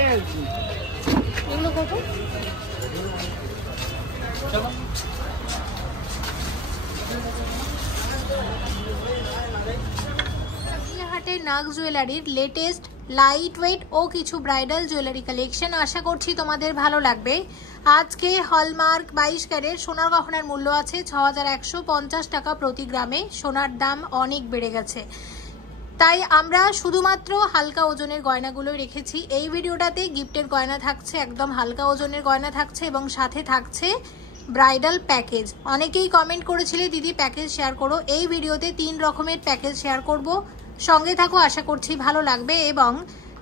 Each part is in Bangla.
এগুলো কত? হাটের নাগ জুয়েলারির লেটেস্ট লাইট ওয়েট ও কিছু ব্রাইডাল জুয়েলারি কালেকশন, আশা করছি তোমাদের ভালো লাগবে। আজকে হলমার্ক 22 ক্যারেট সোনার গহনার মূল্য আছে 6150 টাকা প্রতি গ্রামে। সোনার দাম অনেক বেড়ে গেছে, তাই আমরা শুধুমাত্র হালকা ওজনের গয়নাগুলোই রেখেছি। এই ভিডিওটাতে গিফটের গয়না থাকছে, একদম হালকা ওজনের গয়না থাকছে এবং সাথে থাকছে ব্রাইডাল প্যাকেজ। অনেকেই কমেন্ট করেছিলে দিদি প্যাকেজ শেয়ার করো। এই ভিডিওতে 3 রকমের প্যাকেজ শেয়ার করব, সঙ্গে থাকো, আশা করছি ভালো লাগবে। এবং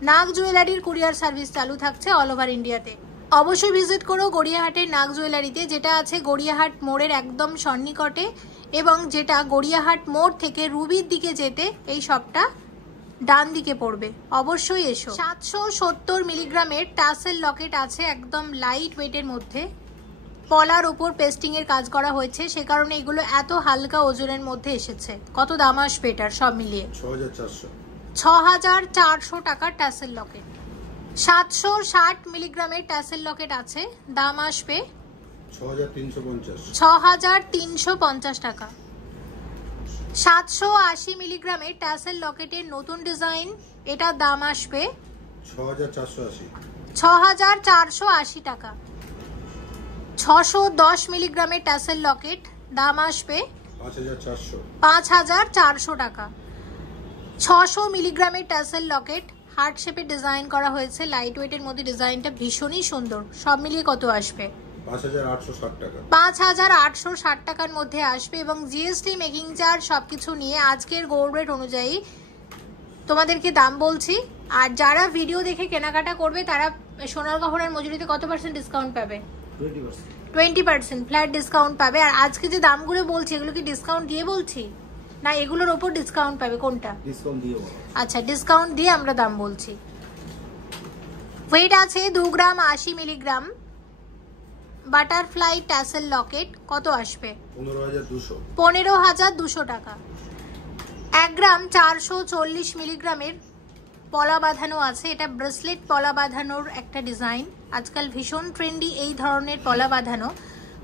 নাগ জুয়েলারির কুরিয়ার সার্ভিস চালু থাকছে অল ওভার ইন্ডিয়াতে। অবশ্যই ভিজিট করো গড়িয়াহাটের নাগ জুয়েলারিতে, যেটা আছে গড়িয়াহাট মোড়ের একদম সন্নিকটে এবং যেটা গড়িয়াহাট মোড় থেকে রুবির দিকে যেতে এই শপটা ডান দিকে পড়বে। অবশ্যই এসো। 770 মিলিগ্রামের টাসেল লকেট আছে একদম লাইট ওয়েটের মধ্যে, পলার উপর পেস্টিং এর কাজ করা হয়েছে, সে কারণে এগুলো এত হালকা ওজনের মধ্যে এসেছে। কত দাম আসবে এটার সব মিলিয়ে? 6400 টাকার টাসেল লকেট। 760 মিলিগ্রামের টাসেল লকেট আছে, দাম আসবে 6350 টাকা। 780 মিলিগ্রামের টাসেল লকেটের নতুন ডিজাইন, এটার দাম আসবে 6480 টাকা। 610 মিলিগ্রামের টাসেল লকেট, দাম আসবে 5400 টাকা। 600 মিলিগ্রামের টাসেল লকেট হার্ট শেপে ডিজাইন করা হয়েছে, লাইট ওয়েটের মধ্যে ডিজাইনটা ভীষণই সুন্দর। সব মিলিয়ে কত আসবে? 5860 টাকার মধ্যে আসবে এবং জিএসটি মেকিং চার্জ সবকিছু নিয়ে আজকের গোল্ড রেট অনুযায়ী তোমাদেরকে দাম বলছি। আর যারা ভিডিও দেখে কেনাকাটা করবে তারা সোনার গহনার মজুরিতে কত % ডিসকাউন্ট পাবে? 20% ফ্ল্যাট ডিসকাউন্ট পাবে। আর আজকে যে দামগুলো বলছি এগুলো কি ডিসকাউন্ট দিয়ে বলছি না এগুলোর ওপর ডিসকাউন্ট পাবে? কোনটা? ডিসকাউন্ট দিয়ে। আচ্ছা, ডিসকাউন্ট দিয়ে আমরা দাম বলছি। ওয়েট আছে 2 গ্রাম 80 মিলিগ্রাম বাটারফ্লাই টাসেল লকেট, কত আসবে? 15200 টাকা। 1 গ্রাম 440 মিলিগ্রামের পলা বাঁধানো আছে, এটা ব্রেসলেট পলা বাঁধানোর একটা ডিজাইন, আজকাল ভীষণ ট্রেন্ডি এই ধরনের পলা বাঁধানো।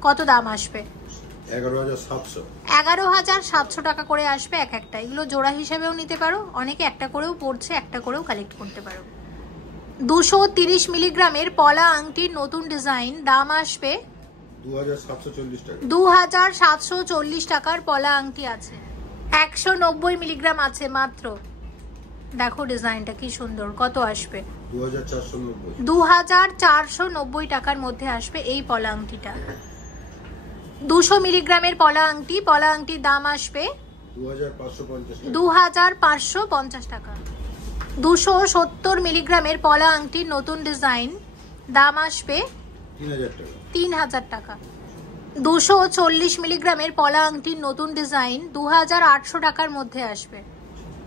কত দাম আসবে? 11700 টাকা করে আসবে এক একটা। এগুলো জোড়া হিসেবেও নিতে পারো, অনেকে একটা করেও পড়ছে, একটা করেও কালেক্ট করতে পারো। 230 মিলিগ্রামের পলা আংটির নতুন ডিজাইন, দাম আসবে 2740 টাকার পলা আংটি আছে। 190 মিলিগ্রাম আছে মাত্র। দেখো ডিজাইনটা কি সুন্দর, কত আসবে? 2490 টাকার মধ্যে আসবে এই পলা আংটিটা। 200 মিলিগ্রামের পলা আংটির দাম আসবে 2550 টাকা। 270 মিলিগ্রামের পলা আংটির নতুন ডিজাইন, দাম আসবে 3000 টাকা। 240 মিলিগ্রামের পলা আংটির নতুন ডিজাইন 2800 টাকার মধ্যে আসবে।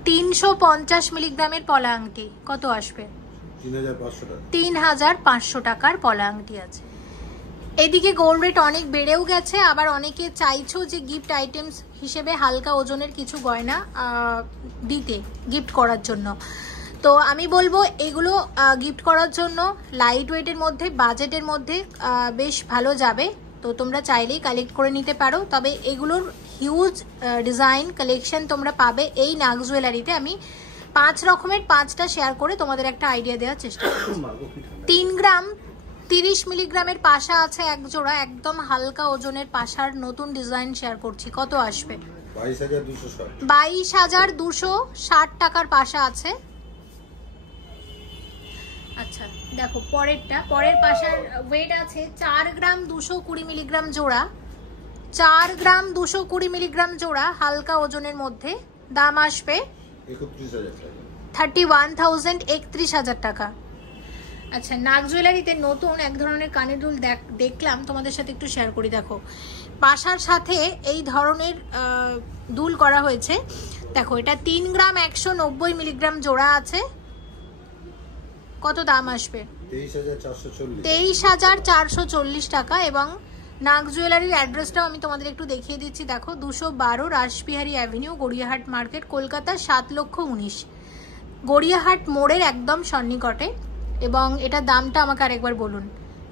350 মিলিগ্রামের পলা আংটি কত আসবে? 3500 টাকার পলা আংটি আছে। এদিকে গোল্ড রেট অনেক বেড়েও গেছে, আবার অনেকে চাইছো যে গিফট আইটেমস হিসেবে হালকা ওজনের কিছু গয়না দিতে গিফট করার জন্য। তো আমি বলবো এগুলো গিফট করার জন্য লাইট ওয়েটের মধ্যে, বাজেটের মধ্যে বেশ ভালো যাবে। তো তোমরা চাইলেই কালেক্ট করে নিতে পারো। তবে এগুলোর হিউজ ডিজাইন কালেকশন তোমরা পাবে এই নাগ জুয়েলারিতে। আমি 5 রকমের 5টা শেয়ার করে তোমাদের একটা আইডিয়া দেওয়ার চেষ্টা করছি। 3 গ্রাম 30 মিলিগ্রামের পাশা আছে এক জোড়া, একদম হালকা ওজনের পাশার নতুন ডিজাইন শেয়ার করছি। কত আসবে? 22,260 টাকার পাশা আছে। আচ্ছা দেখো পরেরটা, পরের পাশার ওয়েট আছে 4 গ্রাম 220 মিলিগ্রাম জোড়া। 4 গ্রাম 220 মিলিগ্রাম জোড়া হালকা ওজনের মধ্যে, দাম আসবে 31,000 টাকা। আচ্ছা, নাগ জুয়েলারিতে নতুন এক ধরনের কানের দুল দেখলাম, তোমাদের সাথে একটু শেয়ার করি। দেখো পাশার সাথে এই ধরনের দুল করা হয়েছে। দেখো এটা 3 গ্রাম 190 মিলিগ্রাম জোড়া আছে, কত দাম আসবে? 23,440 টাকা। এবং নাগ জুয়েলারির অ্যাড্রেসটাও আমি তোমাদের একটু দেখিয়ে দিচ্ছি। দেখো 212 রাসবিহারী অ্যাভিনিউ, গড়িয়াহাট মার্কেট, কলকাতা 7,19,000। গড়িয়াহাট মোড়ের একদম সন্নিকটে। এবং এটার দামটা আমাকে আরেকবার বলুন।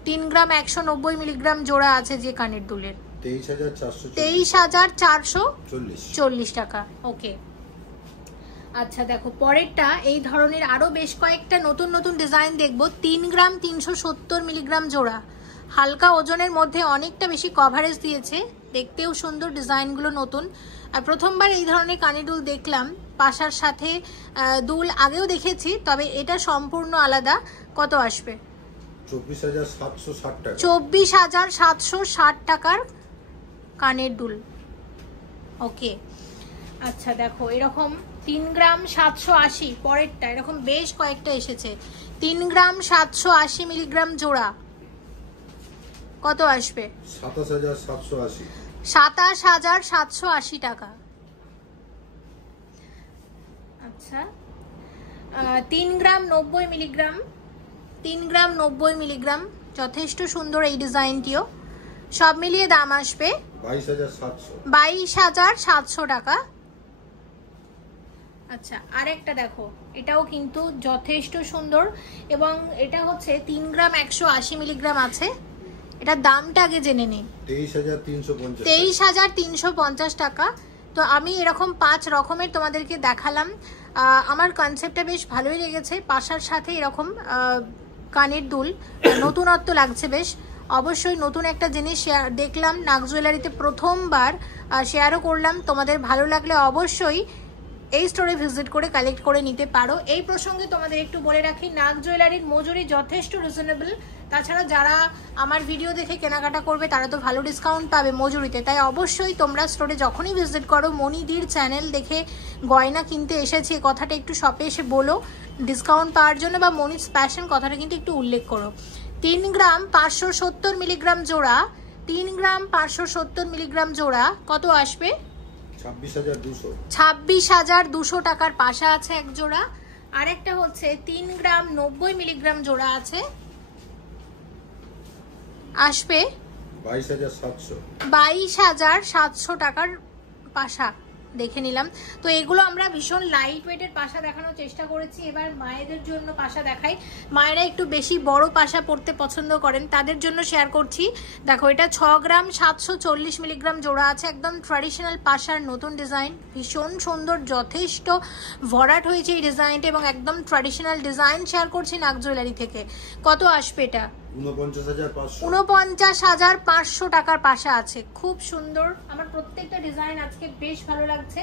3 গ্রাম 190 মিলিগ্রাম জোড়া আছে যে কানের দুলের, 23,440 টাকা। ওকে, আচ্ছা দেখো পরেরটা এই ধরনের আরো বেশ কয়েকটা নতুন নতুন ডিজাইন দেখবো। 3 গ্রাম 370 মিলিগ্রাম জোড়া, হালকা ওজনের মধ্যে অনেকটা বেশি কভারেজ দিয়েছে, দেখতেও সুন্দর, ডিজাইনগুলো নতুন। আর প্রথমবার এই ধরনের কানের দুল দেখলাম, পাশার সাথে দুল আগেও দেখেছি, তবে এটা সম্পূর্ণ আলাদা। কত আসবে? 24,760 টাকা। 24,760 টাকার কানের দুল। ওকে, আচ্ছা দেখো এরকম 3 গ্রাম 780, পরেরটা এরকম বেশ কয়েকটা এসেছে। 3 গ্রাম 780 মিলিগ্রাম জোড়া, কত আসবে? 27,780। 27,780 টাকা। আচ্ছা 3 গ্রাম 90 মিলিগ্রাম, 3 গ্রাম 90 মিলিগ্রাম, যথেষ্ট সুন্দর এই ডিজাইনটিও। সব মিলিয়ে দাম আসবে 22,700 টাকা। আচ্ছা আরেকটা দেখো, এটাও কিন্তু যথেষ্ট সুন্দর এবং এটা হচ্ছে 3 গ্রাম 180 মিলিগ্রাম আছে। এটার দামটা আগে জেনে নিই। 23,350 টাকা। তো আমি এরকম 5 রকমের তোমাদেরকে দেখালাম। আমার কনসেপ্টটা বেশ ভালোই লেগেছে, পাশার সাথে এরকম কানের দুল, নতুনত্ব লাগছে বেশ। অবশ্যই নতুন একটা জিনিস দেখলাম নাগ জুয়েলারিতে, প্রথমবার শেয়ারও করলাম। তোমাদের ভালো লাগলে অবশ্যই এই স্টোরে ভিজিট করে কালেক্ট করে নিতে পারো। এই প্রসঙ্গে তোমাদের একটু বলে রাখি, নাগ জুয়েলারির মজুরি যথেষ্ট রিজনেবল। তাছাড়া যারা আমার ভিডিও দেখে কেনাকাটা করবে তারা তো ভালো ডিসকাউন্ট পাবে মজুরিতে, তাই অবশ্যই তোমরা স্টোরে যখনই ভিজিট করো মনিদির চ্যানেল দেখে গয়না কিনতে এসেছি কথাটা একটু শপে এসে বলো ডিসকাউন্ট পাওয়ার জন্য, বা মনিজ প্যাশন কথাটা কিন্তু একটু উল্লেখ করো। 3 গ্রাম 570 মিলিগ্রাম জোড়া, 3 গ্রাম 570 মিলিগ্রাম জোড়া, কত আসবে? 26,200 টাকার পাশা আছে এক জোড়া। আরেকটা হচ্ছে 3 গ্রাম 90 মিলিগ্রাম জোড়া আছে, আসবে 22,700 টাকার পাশা। দেখে নিলাম। তো এগুলো আমরা ভীষণ লাইট ওয়েটের পাশা দেখানোর চেষ্টা করেছি। এবার মায়েদের জন্য পাশা দেখাই। মায়েরা একটু বেশি বড় পাশা পড়তে পছন্দ করেন, তাদের জন্য শেয়ার করছি। দেখো এটা 6 গ্রাম 740 মিলিগ্রাম জোড়া আছে, একদম ট্র্যাডিশনাল পাশার নতুন ডিজাইন, ভীষণ সুন্দর, যথেষ্ট ভরাট হয়েছে এই ডিজাইনটা এবং একদম ট্র্যাডিশনাল ডিজাইন শেয়ার করছি নাগ জুয়েলারি থেকে। কত আসবে এটা? 49,500 টাকার পাশা আছে, খুব সুন্দর। আমার প্রত্যেকটা ডিজাইন আজকে বেশ ভালো লাগছে।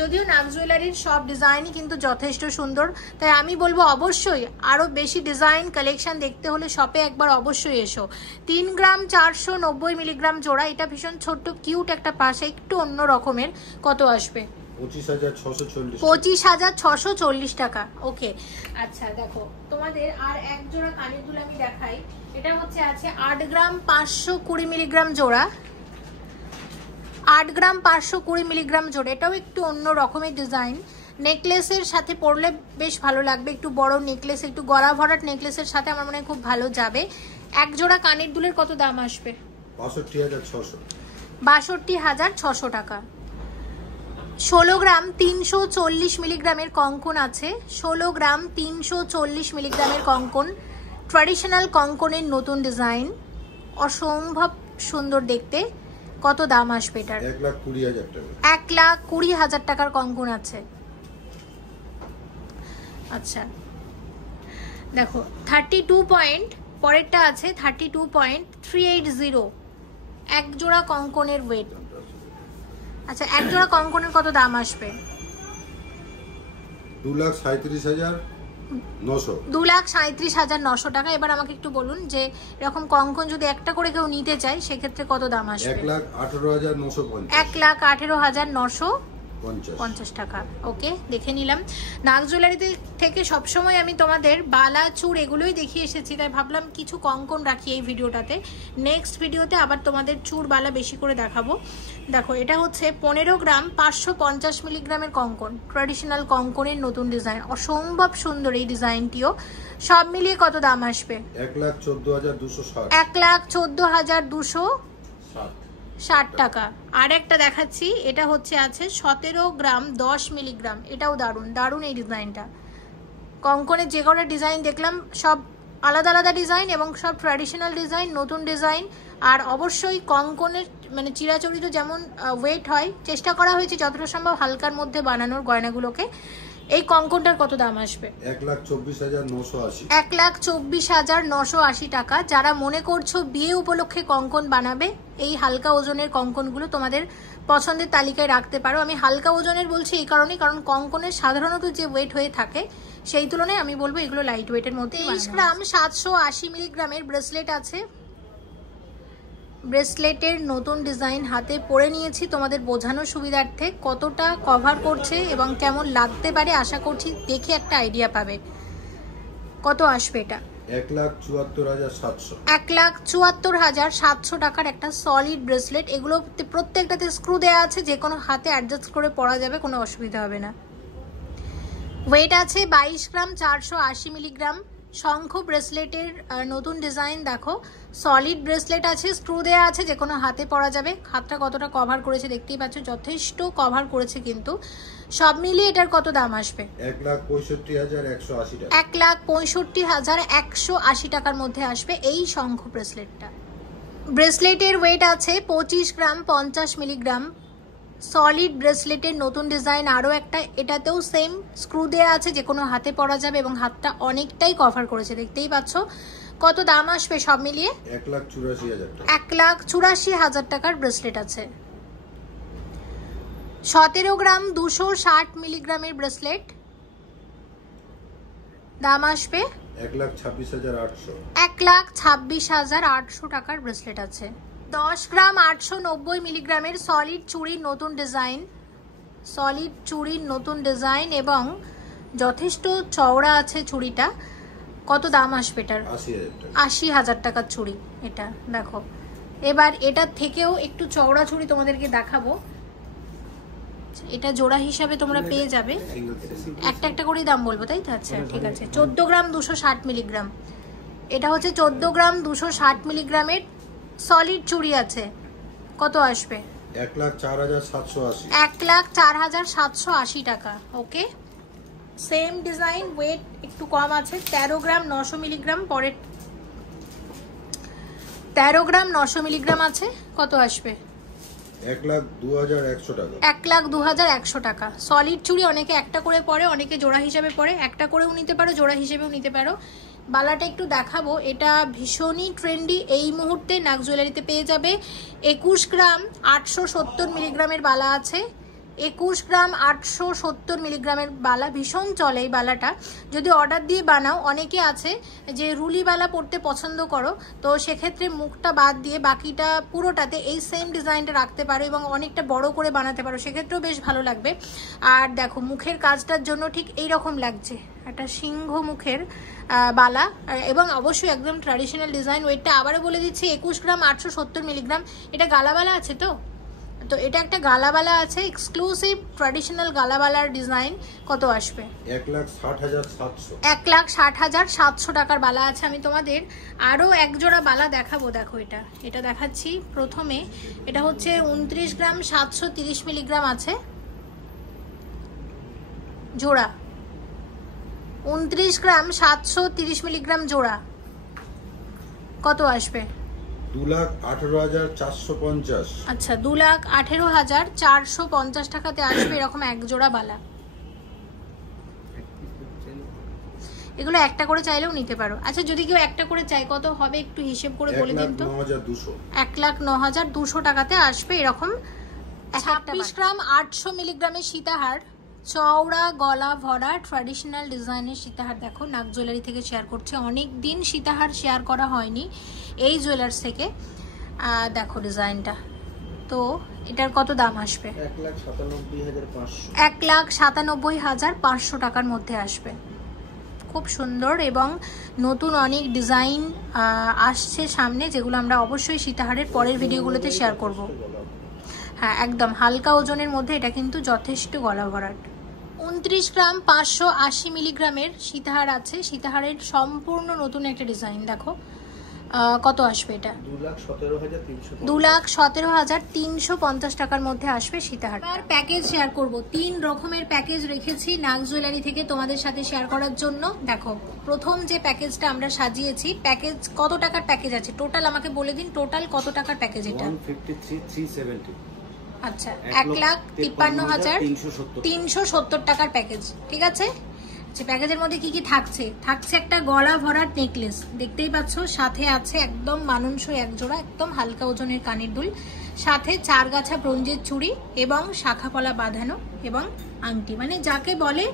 যদিও নাগ জুয়েলারির সব ডিজাইনই কিন্তু যথেষ্ট সুন্দর, তাই আমি বলবো অবশ্যই আরো বেশি ডিজাইন কালেকশন দেখতে হলে শপে একবার অবশ্যই এসো। 3 গ্রাম 490 মিলিগ্রাম জোড়া, এটা ভীষণ ছোট্ট কিউট একটা পাশা, একটু অন্য রকমের। কত আসবে? 25,640 টাকা। ওকে, আচ্ছা দেখো তোমাদের আর এক জোড়া কানের দুল আমি দেখাই। এটা হচ্ছে আছে 8 গ্রাম 520 মিলিগ্রাম জোড়া, 8 গ্রাম 520 মিলিগ্রাম জোড়া, এটাও একটু অন্য রকমের ডিজাইন। নেকলেসের সাথে পরলে বেশ ভালো লাগবে, একটু বড় নেকলেস, একটু গলা ভরাট নেকলেসের সাথে আমার মনে হয় খুব ভালো যাবে। এক জোড়া কানের দুলের কত দাম আসবে? 62,600 টাকা। 16 গ্রাম 340 মিলিগ্রামের কঙ্কন আছে, 16 গ্রাম 340 মিলিগ্রামের কঙ্কন, ট্র্যাডিশনাল কঙ্কনের নতুন ডিজাইন, অসম্ভব সুন্দর দেখতে। কত দাম আসবে এটার? 1,20,000 টাকা। 1,20,000 টাকার কঙ্কন আছে। আচ্ছা দেখো 32 পয়েন্ট, পরেরটা আছে 32.380, এক জোড়া কঙ্কনের ওয়েট। আচ্ছা এক জোড়া কঙ্কনের কত দাম আসবে? 2,37,900 টাকা। এবার আমাকে একটু বলুন যে এরকম কঙ্কন যদি একটা করে কেউ নিতে চায় সেক্ষেত্রে কত দাম আসবে? 1,18,950 টাকা। ওকে, দেখে নিলাম। নাগ জুয়েলারি থেকে সবসময় আমি তোমাদের বালা চূড় এগুলোই দেখিয়ে এসেছি, তাই ভাবলাম কিছু কঙ্কন রাখি এই ভিডিওটাতে। নেক্সট ভিডিওতে আবার তোমাদের চূড় বালা বেশি করে দেখাবো। দেখো এটা হচ্ছে 15 গ্রাম 550 মিলিগ্রামের কঙ্কন, ট্র্যাডিশনাল কঙ্কনের নতুন ডিজাইন, অসম্ভব সুন্দর এই ডিজাইনটিও। সব মিলিয়ে কত দাম আসবে? 1,14,260 টাকা। আর একটা দেখাচ্ছি, এটা হচ্ছে আছে 17 গ্রাম 10 মিলিগ্রাম, এটাও দারুণ দারুণ এই ডিজাইনটা, কঙ্কনের যে কটা ডিজাইন দেখলাম সব আলাদা আলাদা ডিজাইন এবং সব ট্র্যাডিশনাল ডিজাইন, নতুন ডিজাইন। আর অবশ্যই কঙ্কনের মানে চিরাচরিত যেমন ওয়েট হয়, চেষ্টা করা হয়েছে যতটা সম্ভব হালকার মধ্যে বানানোর গয়নাগুলোকে। এই কঙ্কনটার কত দাম আসবে? 1,24,980। 1,24,980 টাকা। যারা মনে করছো বিয়ে উপলক্ষে কঙ্কন বানাবে, এই হালকা ওজনের কঙ্কনগুলো তোমাদের পছন্দের তালিকায় রাখতে পারো। আমি হালকা ওজনের বলছি এই কারণে, কারণ কঙ্কনের সাধারণত যে ওয়েট হয়ে থাকে সেই তুলনায় আমি বলবো এগুলো লাইট ওয়েটের মধ্যে। 23 গ্রাম 780 মিলিগ্রামের ব্রেসলেট আছে। ব্রেসলেটের নতুন ডিজাইন হাতে পরে নিয়েছি তোমাদের বোঝানোর সুবিধার্থে। কতটা কভার করছে এবং কেমন লাগতে পারে আশা করছি দেখে একটা আইডিয়া পাবে। কত আসবে এটা? 1,74,700। 1,74,700 টাকার একটা সলিড ব্রেসলেট। এগুলো প্রত্যেকটাতে স্ক্রু দেওয়া আছে, যে কোনো হাতে অ্যাডজাস্ট করে পরা যাবে, কোনো অসুবিধা হবে না। ওয়েট আছে 22 গ্রাম 480 মিলিগ্রাম। শঙ্খ ব্রেসলেটের নতুন ডিজাইন দেখো, সলিড ব্রেসলেট আছে, স্ক্রু দেওয়া আছে, যে কোনো হাতে পরা যাবে। হাতটা কতটা কভার করেছে দেখতেই পাচ্ছ, যথেষ্ট কভার করেছে কিন্তু। সব মিলিয়ে এটার কত দাম আসবে? 1,65,180 টাকা। 1,65,180 টাকার মধ্যে আসবে এই শঙ্খ ব্রেসলেটটা। ব্রেসলেটের ওয়েট আছে 25 গ্রাম 50 মিলিগ্রাম। সলিড ব্রেসলেটের নতুন ডিজাইন আরও একটা, এটাতেও সেম স্ক্রু দেওয়া আছে, যে কোনো হাতে পরা যাবে এবং হাতটা অনেকটাই কভার করেছে দেখতেই পাচ্ছ। কত দাম আসবে সব মিলিয়ে? 1,84,000 টাকা। 1,84,000 টাকার ব্রেসলেট আছে। 17 গ্রাম 260 মিলিগ্রামের ব্রেসলেট, দাম আসবে 1,26,800। 1,26,800 টাকার ব্রেসলেট আছে। 10 গ্রাম 890 মিলিগ্রামের সলিড চুড়ির নতুন ডিজাইন, সলিড চুড়ির নতুন ডিজাইন এবং যথেষ্ট চওড়া আছে চুড়িটা। কত দাম আসবে এটার? 80,000 টাকার চুড়ি এটা দেখো। এবার এটার থেকেও একটু চওড়া চুড়ি তোমাদেরকে দেখাবো, এটা জোড়া হিসাবে তোমরা পেয়ে যাবে। একটা একটা করেই দাম বলবো তাই তো? আচ্ছা ঠিক আছে। 14 গ্রাম 260 মিলিগ্রাম, এটা হচ্ছে 14 গ্রাম 260 মিলিগ্রামের সলিড চুড়ি আছে। কত আসবে? 1,04,780। 1,04,780 টাকা। ওকে, সেম ডিজাইন, ওয়েট একটু কম আছে। 13 গ্রাম 900 মিলিগ্রাম, পরের 13 গ্রাম 900 মিলিগ্রাম আছে। কত আসবে? 1,02,100 টাকা। 1,02,100 টাকা। সলিড চুড়ি অনেকে একটা করে পরে, অনেকে জোড়া হিসাবে পরে, একটা করেও নিতে পারো, জোড়া হিসেবেও নিতে পারো। বালাটা একটু দেখাবো, এটা ভীষণই ট্রেন্ডি এই মুহূর্তে, নাগ জুয়েলারিতে পেয়ে যাবে। 21 গ্রাম 870 মিলিগ্রামের বালা আছে। 21 গ্রাম 870 মিলিগ্রামের বালা ভীষণ চলে এই বালাটা। যদি অর্ডার দিয়ে বানাও, অনেকে আছে যে রুলি বালা পরতে পছন্দ করো, তো সেক্ষেত্রে মুখটা বাদ দিয়ে বাকিটা পুরোটাতে এই সেম ডিজাইনটা রাখতে পারো এবং অনেকটা বড় করে বানাতে পারো, সেক্ষেত্রেও বেশ ভালো লাগবে। আর দেখো মুখের কাজটার জন্য ঠিক এইরকম লাগছে, একটা সিংহ মুখের বালা এবং অবশ্যই একদম ট্র্যাডিশনাল ডিজাইন। ওয়েটটা আবারও বলে দিচ্ছি 21 গ্রাম 870 মিলিগ্রাম। এটা গালাবালা আছে তো, তো এটা একটা গালাবালা আছে, এক্সক্লুসিভ ট্র্যাডিশনাল গালাবালার ডিজাইন। কত আসবে? 1,60,700। 1,60,700 টাকার বালা আছে। আমি তোমাদের আরও এক জোড়া বালা দেখাবো, দেখো এটা দেখাচ্ছি প্রথমে। এটা হচ্ছে 29 গ্রাম 730 মিলিগ্রাম আছে জোড়া, 29 গ্রাম 730 মিলিগ্রাম জোড়া। কত আসবে? 2,18,450। আচ্ছা, 2,18,450 টাকাতে আসবে এরকম এক জোড়া বালা। এগুলো একটা করে চাইলেও নিতে পারো। আচ্ছা, যদি কেউ একটা করে চাই কত হবে একটু হিসেব করে বলে দিন তো। 1,09,200 টাকাতে আসবে এরকম। 26 গ্রাম 800 মিলিগ্রামের সীতাহার, চওড়া গলা ভরা ট্র্যাডিশনাল ডিজাইনের সীতাহার। দেখো নাগ জুয়েলারি থেকে শেয়ার করছে, অনেক দিন সীতাহার শেয়ার করা হয়নি এই জুয়েলার্স থেকে। দেখো ডিজাইনটা, তো এটার কত দাম আসবে? 1,97,500 টাকার মধ্যে আসবে। খুব সুন্দর এবং নতুন অনেক ডিজাইন আসছে সামনে, যেগুলো আমরা অবশ্যই সীতাহারের পরের ভিডিওগুলোতে শেয়ার করব। হ্যাঁ, একদম হালকা ওজনের মধ্যে এটা কিন্তু যথেষ্ট গলা ভরাট। 29 গ্রাম 580 মিলিগ্রামের সীতাহার আছে। সীতাহারের সম্পূর্ণ নতুন একটা ডিজাইন দেখো, কত আসবে এটা? 2,17,350 টাকার মধ্যে আসবে সীতাহার। আর প্যাকেজ শেয়ার করব, 3 রকমের প্যাকেজ রেখেছি নাগ জুয়েলারি থেকে তোমাদের সাথে শেয়ার করার জন্য। দেখো প্রথম যে প্যাকেজটা আমরা সাজিয়েছি, প্যাকেজ কত টাকার প্যাকেজ আছে টোটাল আমাকে বলে দিন, টোটাল কত টাকার প্যাকেজ এটা? 153,370। আচ্ছা 1,53,370 টাকার প্যাকেজ, ঠিক আছে। আচ্ছা প্যাকেজের মধ্যে কি কি থাকছে? থাকছে একটা গলা ভরার নেকলেস, দেখতেই পাচ্ছ, সাথে আছে একদম মানানসই এক জোড়া একদম হালকা ওজনের কানের দুল, সাথে 4 গাছা ব্রোঞ্জের চুড়ি এবং শাখাপলা বাঁধানো এবং আংটি, মানে যাকে বলে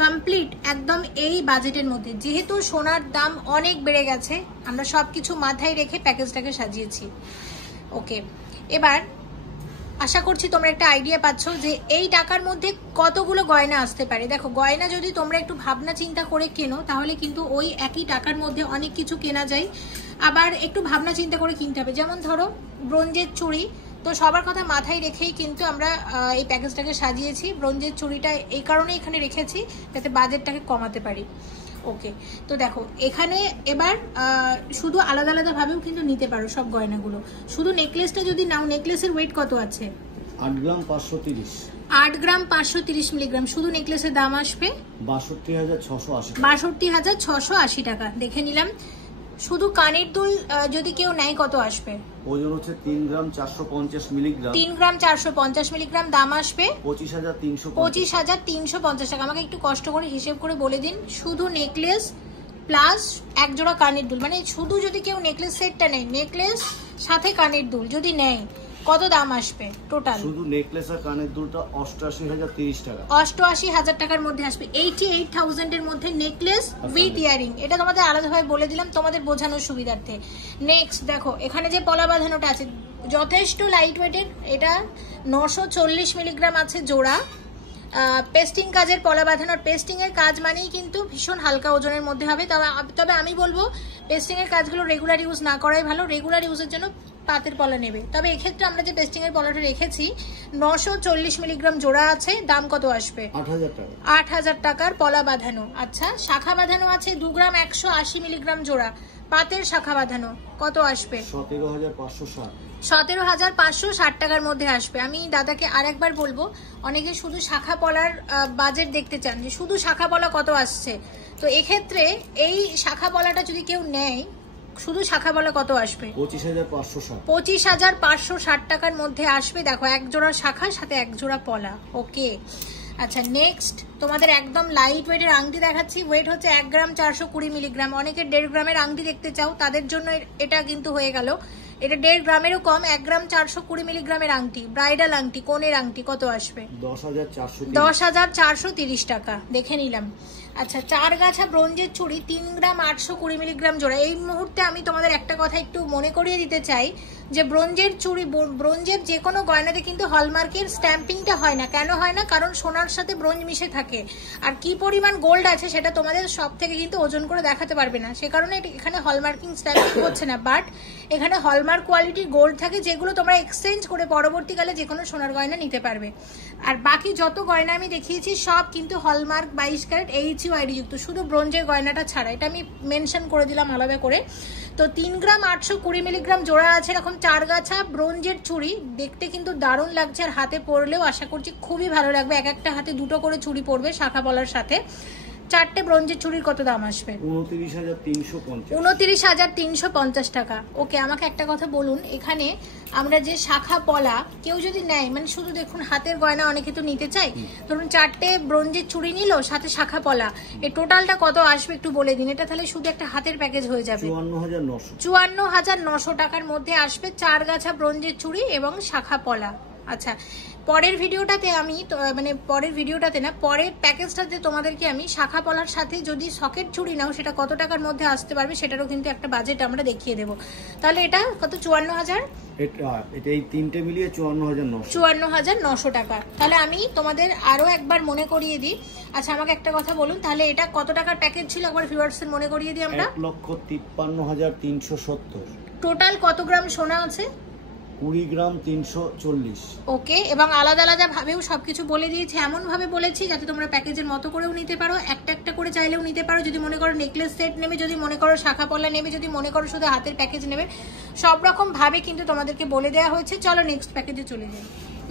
কমপ্লিট একদম এই বাজেটের মধ্যে। যেহেতু সোনার দাম অনেক বেড়ে গেছে, আমরা সবকিছু মাথায় রেখে প্যাকেজটাকে সাজিয়েছি। ওকে, এবার আশা করছি তোমরা একটা আইডিয়া পাচ্ছ যে এই টাকার মধ্যে কতগুলো গয়না আসতে পারে। দেখো গয়না যদি তোমরা একটু ভাবনা চিন্তা করে কেনো তাহলে কিন্তু ওই একই টাকার মধ্যে অনেক কিছু কেনা যায়, আবার একটু ভাবনা চিন্তা করে কিনতে হবে। যেমন ধরো ব্রোঞ্জের চুড়ি, তো সবার কথা মাথায় রেখেই কিন্তু আমরা এই প্যাকেজটাকে সাজিয়েছি। ব্রোঞ্জের চুড়িটা এই কারণে এখানে রেখেছি যাতে বাজেটটাকে কমাতে পারি। ওকে, তো দেখো এখানে এবার শুধু আলাদা আলাদা ভাবেও কিন্তু নিতে পারো সব গয়নাগুলো। শুধু নেকলেসটা যদি নাও, নেকলেসের ওয়েট কত আছে? 8 গ্রাম 530। 8 গ্রাম 530 মিলিগ্রাম। শুধু নেকলেসের দাম আসবে 62,680। 62,680 টাকা। দেখে নিলাম। শুধু কানের দুল যদি কেউ নেয় কত আসবে? ওজন হচ্ছে 3 গ্রাম 450 মিলিগ্রাম। 3 গ্রাম 450 মিলিগ্রাম, দাম আসবে 25,350 টাকা। আমাকে একটু কষ্ট করে হিসেব করে বলে দিন, শুধু নেকলেস প্লাস এক জোড়া কানের দুল, মানে শুধু যদি কেউ নেকলেস সেটটা নেয়, নেকলেস সাথে কানের দুল যদি নেয় কত দাম আসবে টোটাল? শুধু নেকলেস আর কানের দুলটা 88,030 টাকা। 88,000 টাকার মধ্যে আসবে। 88,000 এর মধ্যে নেকলেস উইথ ইয়ারিং। এটা তোমাদের আলাদাভাবে বলে দিলাম তোমাদের বোঝানোর সুবিধার্থে। নেক্সট দেখো এখানে যে পলা বাঁধানোটা আছে যথেষ্ট লাইট ওয়েটের, এটা 940 মিলিগ্রাম আছে জোড়া। পেস্টিং কাজের পলা বাঁধানোর, পেস্টিং এর কাজ মানেই কিন্তু ভীষণ হালকা ওজনের মধ্যে হবে। তবে আমি বলবো পেস্টিং এর কাজগুলো রেগুলার ইউজ না করাই ভালো, রেগুলার ইউজের জন্য পাতের পলা নেবে। তবে এক্ষেত্রে আমরা যে পেস্টিং এর পলাটা রেখেছি 940 মিলিগ্রাম জোড়া আছে, দাম কত আসবে? 8,000 টাকা। 8,000 টাকার পলা বাঁধানো। আচ্ছা শাখা বাঁধানো আছে 2 গ্রাম 180 মিলিগ্রাম জোড়া, পাতের শাখা বাঁধানো কত আসবে? 17,560। 17,560 টাকার মধ্যে আসবে। আমি দাদাকে আরেকবার বলবো, অনেকে শুধু শাখা পলার বাজেট দেখতে চান যে শুধু শাখা পলা কত আসছে, তো এক্ষেত্রে এই শাখা পলাটা যদি কেউ নেয়, শুধু শাখা পলা কত আসবে? 25,560। 25,560 টাকার মধ্যে আসবে। দেখো এক জোড়া শাখা সাথে এক জোড়া পলা। ওকে, আচ্ছা নেক্সট তোমাদের একদম লাইট ওয়েটের আংটি দেখাচ্ছি। ওয়েট হচ্ছে 1 গ্রাম 420 মিলিগ্রাম। অনেকে 1.5 গ্রামের আংটি দেখতে চাও, তাদের জন্য এটা কিন্তু হয়ে গেল। এটা 1.5 গ্রামেরও কম, 1 গ্রাম 420 মিলিগ্রামের আংটি, ব্রাইডাল আংটি, কোণের আংটি কত আসবে? 10,430 টাকা। দেখে নিলাম। আচ্ছা 4 গাছা ব্রোঞ্জের চুড়ি 3 গ্রাম 820 মিলিগ্রাম জোড়া। এই মুহূর্তে আমি তোমাদের একটা কথা একটু মনে করিয়ে দিতে চাই যে ব্রোঞ্জের চুড়ি, ব্রোঞ্জের যে কোনো গয়নাতে কিন্তু হলমার্কের স্ট্যাম্পিংটা হয় না। কেন হয় না? কারণ সোনার সাথে ব্রোঞ্জ মিশে থাকে, আর কি পরিমাণ গোল্ড আছে সেটা তোমাদের সব থেকে কিন্তু ওজন করে দেখাতে পারবে না, সে কারণে এখানে হলমার্কিং স্ট্যাম্পিং হচ্ছে না। বাট এখানে হলমার্ক কোয়ালিটির গোল্ড থাকে যেগুলো তোমরা এক্সচেঞ্জ করে পরবর্তীকালে যে কোনো সোনার গয়না নিতে পারবে। আর বাকি যত গয়না আমি দেখিয়েছি সব কিন্তু হলমার্ক 22 ক্যারেট HUID যুক্ত, শুধু ব্রোঞ্জের গয়নাটা ছাড়া। এটা আমি মেনশন করে দিলাম আলাদা করে। তো 3 গ্রাম 820 মিলিগ্রাম জোড়া আছে এরকম 4 গাছা ব্রোঞ্জের চুড়ি। দেখতে কিন্তু দারুণ লাগছে, আর হাতে পরলেও আশা করছি খুবই ভালো লাগবে। এক একটা হাতে 2টো করে চুড়ি পরবে শাখা পলার সাথে। 4টে ব্রোঞ্জের চুড়ির কত দাম আসবে? 29,350 টাকা। ওকে, আমাকে একটা কথা বলুন, এখানে আমরা যে শাখা পলা কেউ যদি নেয়, মানে শুধু দেখুন হাতের গয়না অনেকে তো নিতে চাই, ধরুন 4টে ব্রোঞ্জের চুড়ি নিল সাথে শাখা পলা, এই টোটালটা কত আসবে একটু বলে দিন। এটা তাহলে শুধু একটা হাতের প্যাকেজ হয়ে যাবে 54,900 টাকার মধ্যে আসবে 4 গাছা ব্রোঞ্জের চুড়ি এবং শাখা পলা। আচ্ছা পরের ভিডিওটাতে আমি পরের প্যাকেজটাতে তোমাদেরকে আমি শাখা পলার সাথে যদি সকেট চুড়ি নাও সেটা কত টাকার মধ্যে আসতে পারবে সেটারও কিন্তু একটা বাজেট আমরা দেখিয়ে দেবো। তাহলে এটা কত? 54,000। এটা এই তিনটে মিলিয়ে 54,900 টাকা। তাহলে আমি তোমাদের আরো একবার মনে করিয়ে দিই। আচ্ছা আমাকে একটা কথা বলুন, তাহলে এটা কত টাকার প্যাকেজ ছিল একবার ভিউয়ার্সদের মনে করিয়ে দিই আমরা। 1,53,370। টোটাল কত গ্রাম সোনা আছে? 20 গ্রাম 340। ওকে, এবং আলাদা আলাদা ভাবেও সবকিছু বলে দিয়েছি, এমন ভাবে বলেছি যাতে তোমরা প্যাকেজের মতো করেও নিতে পারো, একটা একটা করে চাইলেও নিতে পারো। যদি মনে করো নেকলেস সেট নেবে, যদি মনে করো শাখা পলা নেবে, যদি মনে করো শুধু হাতের প্যাকেজ নেবে, সব রকম ভাবে কিন্তু তোমাদেরকে বলে দেওয়া হয়েছে। চলো নেক্সট প্যাকেজে চলে যাই।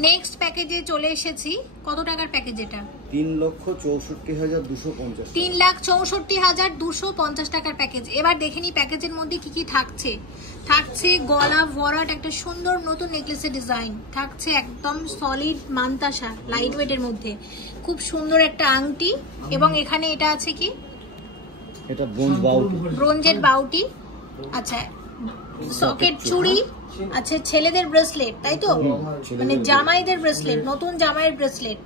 নেক্সট প্যাকেজে চলে এসেছি। কত টাকার প্যাকেজ এটা? 3,64,250। 3,64,250 টাকার প্যাকেজ। এবার দেখে নি প্যাকেজের মধ্যে কি কি থাকছে। থাকছে গলা ভরাট একটা সুন্দর নতুন নেকলেসের ডিজাইন, থাকছে একদম সলিড মান্তাসা লাইট ওয়েটের মধ্যে খুব সুন্দর একটা আংটি, এবং এখানে এটা আছে কি, এটা ব্রোঞ্জের বাউটি। আচ্ছা, সকেট চুড়ি আছে, ছেলেদের ব্রেসলেট, তাই তো, মানে জামাইদের ব্রেসলেট, নতুন জামাইয়ের ব্রেসলেট,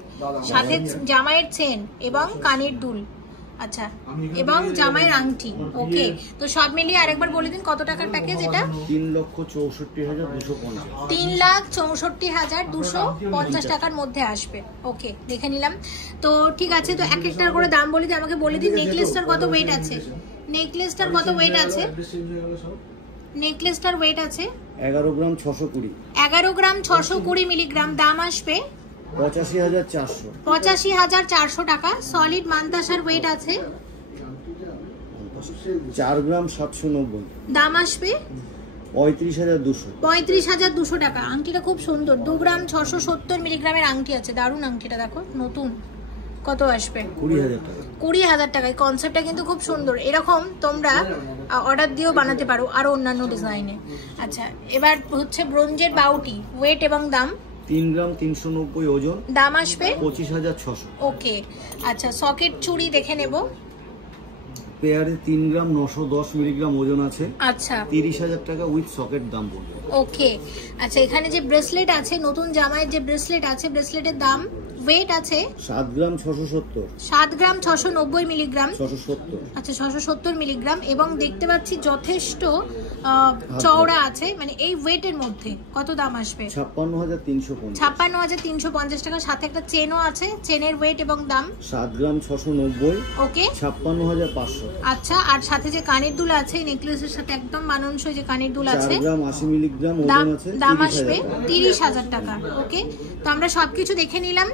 সাথে জামাইয়ের চেন এবং কানের দুল। আচ্ছা, এবং জামাইয়ের আংটি। ওকে, তো সব মিলিয়ে আরেকবার বলে দিন কত টাকার প্যাকেজ এটা? 3,64,250। 3,64,250 টাকার মধ্যে আসবে। ওকে, দেখে নিলাম। তো ঠিক আছে, তো এক একটার করে দাম বলে দিই। আমাকে বলে দিন নেকলেসটার কত ওয়েট আছে? নেকলেসটার কত ওয়েট আছে? নেকলেসটার ওয়েট আছে 11 গ্রাম 620। 11 গ্রাম 620 মিলিগ্রাম। দাম আসবে 85,400। 85,400 টাকা। সলিড মান্তাসার ওয়েট আছে 4 গ্রাম 790। দাম আসবে 35,200। 35,200 টাকা। আংটিটা খুব সুন্দর, 2 গ্রাম 670 মিলিগ্রামের আংটি আছে, দারুণ আংটিটা, দেখো নতুন। কত আসবে? 20,000 টাকা। 20,000 টাকায়। কনসেপ্টটা কিন্তু খুব সুন্দর, এরকম তোমরা অর্ডার দিয়েও বানাতে পারো আরো অন্যান্য ডিজাইনে। আচ্ছা, এবার হচ্ছে ব্রোঞ্জের বাউটি, ওয়েট এবং দাম 3 গ্রাম 390 ওজন। দাম আসবে 25,600। ওকে, আচ্ছা, সকেট চুড়ি দেখে নেব। পেয়ারে 3 গ্রাম 910 মিলিগ্রাম ওজন আছে। আচ্ছা, 30,000 টাকা উইথ সকেট দাম পড়বে। ওকে, আচ্ছা, এখানে যে ব্রেসলেট আছে, নতুন জামাইয়ের যে ব্রেসলেট আছে, ব্রেসলেটের দাম, ওয়েট আছে 7 গ্রাম 670। 7 গ্রাম 690 মিলিগ্রাম। 670। আচ্ছা, 670 মিলিগ্রাম, এবং দেখতে পাচ্ছি যথেষ্ট চওড়া আছে, মানে এই ওয়েটের মধ্যে। কত দাম আসবে? 56,350। 56,350 টাকা। সাথে একটা চেনও আছে, চেনের ওয়েট এবং দাম 7 গ্রাম 690। ওকে, 56,500। আচ্ছা, আর সাথে যে কানের দুল আছে, নেকলেসের সাথে একদম মানানসই যে কানের দুল আছে, 4 গ্রাম 80 মিলিগ্রাম ওজন আছে। দাম আসবে 30,000 টাকা। ওকে, তো আমরা সবকিছু দেখে নিলাম।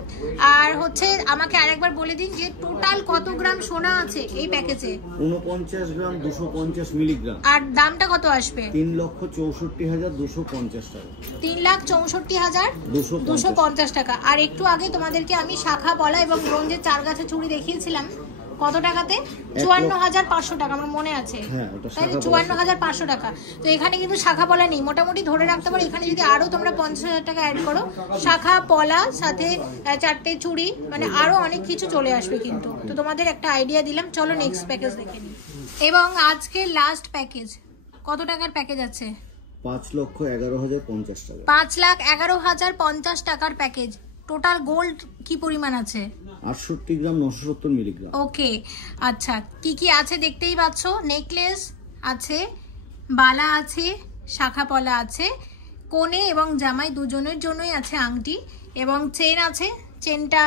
আর হচ্ছে আমাকে আরেকবার বলে দিন যে টোটাল কত গ্রাম সোনা আছে এই প্যাকেজে? 49 গ্রাম 250 মিলিগ্রাম। আর দামটা কত আসবে? 3,64,250 টাকা। 3,64,250 টাকা। আর একটু আগে তোমাদেরকে আমি শাখা পলা এবং ব্রোঞ্জের 4 গাছা চুড়ি দেখিয়েছিলাম কত টাকাতে? 54,500 টাকা, আমার মনে আছে, তাই 54,500 টাকা। তো এখানে কিন্তু শাখা পলা নেই, মোটামুটি ধরে রাখতে পারো এখানে যদি আরো তোমরা 50,000 টাকা অ্যাড করো, শাখা পলা সাথে 4টে চুড়ি, মানে আরো অনেক কিছু চলে আসবে কিন্তু। তো তোমাদের একটা আইডিয়া দিলাম। চলো নেক্সট প্যাকেজ দেখে নিই। এবং আজকে লাস্ট প্যাকেজ, কত টাকার প্যাকেজ আছে? 5,11,050 টাকা। 5,11,050 টাকার প্যাকেজ। টোটাল গোল্ড কি পরিমাণ আছে? 68 গ্রাম 970 মিলিগ্রাম। ওকে, আচ্ছা, কি কি আছে দেখতেই পাচ্ছ। নেকলেস আছে, বালা আছে, শাখা পলা আছে, কোণে এবং জামাই দুজনের জন্যই আছে আংটি, এবং চেন আছে। চেনটা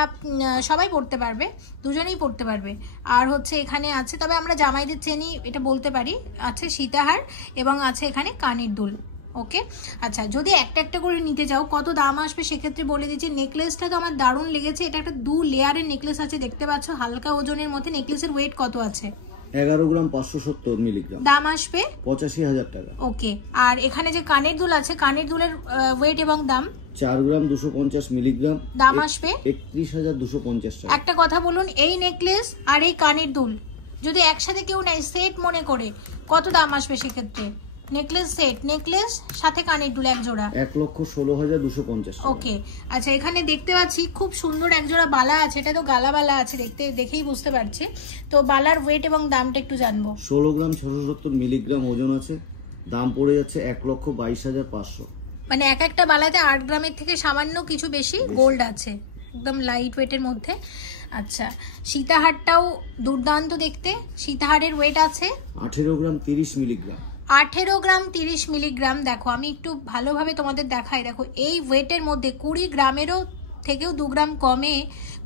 সবাই পড়তে পারবে, দুজনেই পড়তে পারবে। আর হচ্ছে এখানে আছে, তবে আমরা জামাইদের চেনই এটা বলতে পারি, আছে সীতাহার, এবং আছে এখানে কানের দুল। ওকে, আচ্ছা, যদি একটা একটা করে নিতে যাও কত দাম আসবে সেক্ষেত্রে বলে দিচ্ছি। নেকলেসটা তো আমার দারুণ লেগেছে, এটা একটা 2 লেয়ারের নেকলেস আছে, দেখতে পাচ্ছ, হালকা ওজনের মধ্যে। নেকলেসের ওয়েট কত আছে? 11 গ্রাম 570 মিলিগ্রাম। দাম আসবে 85,000 টাকা। ওকে, আর এখানে যে কানের দুল আছে, কানের দুলের ওয়েট এবং দাম 4 গ্রাম 250 মিলিগ্রাম। দাম আসবে 31,250 টাকা। একটা কথা বলুন, এই নেকলেস আর এই কানের দুল যদি একসাথে কেউ নেয় সেট মনে করে, কত দাম আসবে সেক্ষেত্রে? নেকলেস সেট, নেকলেস সাথে কানের দুল এক জোড়া, 1,16,250 টাকা। ওকে, আচ্ছা, এখানে দেখতে পাচ্ছি খুব সুন্দর এক জোড়া বালা আছে, এটা তো গালা বালা আছে, দেখেই বুঝতে পারছি। তো বালার ওয়েট এবং দামটা একটু জানবো। 16 গ্রাম 670 মিলিগ্রাম ওজন আছে, দাম পড়ে যাচ্ছে 1,22,500। মানে এক একটা বালাতে 8 গ্রামের থেকে সামান্য কিছু বেশি গোল্ড আছে, একদম লাইট ওয়েটের মধ্যে। আচ্ছা, সীতাহারটাও দুর্দান্ত দেখতে। সীতাহারের ওয়েট আছে 18 গ্রাম 30 মিলিগ্রাম। 18 গ্রাম 30 মিলিগ্রাম। দেখো আমি একটু ভালোভাবে তোমাদের দেখাই, দেখো এই ওয়েটের মধ্যে 20 গ্রামেরও থেকেও 2 গ্রাম কমে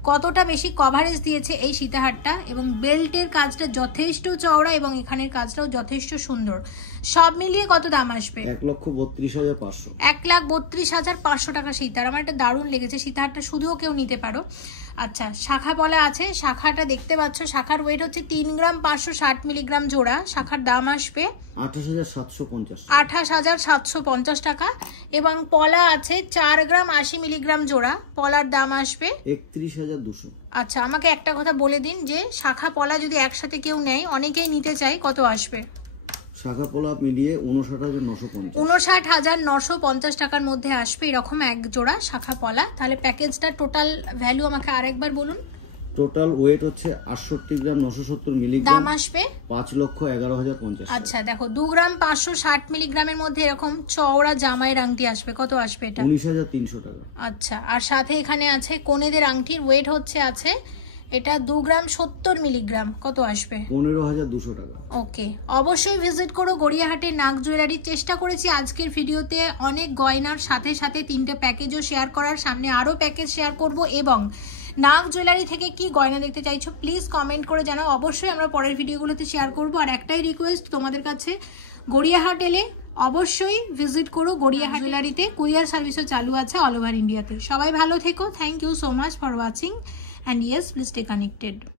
কতটা বেশি কভারেজ দিয়েছে এই সীতাহারটা, এবং বেল্টের কাজটা যথেষ্ট চওড়া এবং এখানের কাজটাও যথেষ্ট সুন্দর। সব মিলিয়ে কত দাম আসবে? 1,32,500। 1,32,500 টাকা সীতাহার। আমার এটা দারুণ লেগেছে, সীতাহারটা শুধুও কেউ নিতে পারো। আচ্ছা, শাখা পলা আছে, শাখাটা দেখতে পাচ্ছ, শাখার ওয়েট হচ্ছে 3 গ্রাম 560 মিলিগ্রাম জোড়া। শাখার দাম আসবে 28,750 টাকা। এবং পলা আছে 4 গ্রাম 80 মিলিগ্রাম জোড়া, পলার দাম আসবে 31,200। আচ্ছা, আমাকে একটা কথা বলে দিন যে শাখা পলা যদি একসাথে কেউ নেয়, অনেকেই নিতে চাই, কত আসবে? শাখা পলা মিলিয়ে 59,950। 59,950 টাকার মধ্যে আসবে এরকম এক জোড়া শাখা পলা। তাহলে প্যাকেজটা টোটাল ভ্যালু আমাকে আরেকবার বলুন। টোটাল ওয়েট হচ্ছে 68 গ্রাম 970 মিলিগ্রাম, দাম আসবে 5,11,050। আচ্ছা দেখো, 2 গ্রাম 560 মিলিগ্রামের মধ্যে এরকম চওড়া জামাইয়ের আংটি আসবে, কত আসবে এটা? 19,300 টাকা। আচ্ছা, আর সাথে এখানে আছে কোনেদের আংটির ওয়েট হচ্ছে আছে এটা 2 গ্রাম 70 মিলিগ্রাম, কত আসবে? 15,200 টাকা। ওকে, অবশ্যই ভিজিট করো গড়িয়াহাটের নাগ জুয়েলারি। চেষ্টা করেছি আজকের ভিডিওতে অনেক গয়নার সাথে সাথে 3টে প্যাকেজও শেয়ার করার, সামনে আরও প্যাকেজ শেয়ার করব। এবং নাগ জুয়েলারি থেকে কি গয়না দেখতে চাইছো প্লিজ কমেন্ট করে জানাও, অবশ্যই আমরা পরের ভিডিওগুলোতে শেয়ার করব। আর একটাই রিকোয়েস্ট তোমাদের কাছে, গড়িয়াহাট এলে অবশ্যই ভিজিট করো গড়িয়াহাট জুয়েলারিতে। কুরিয়ার সার্ভিসও চালু আছে অল ওভার ইন্ডিয়াতে। সবাই ভালো থেকো, thank you so much for watching, and yes, please stay connected.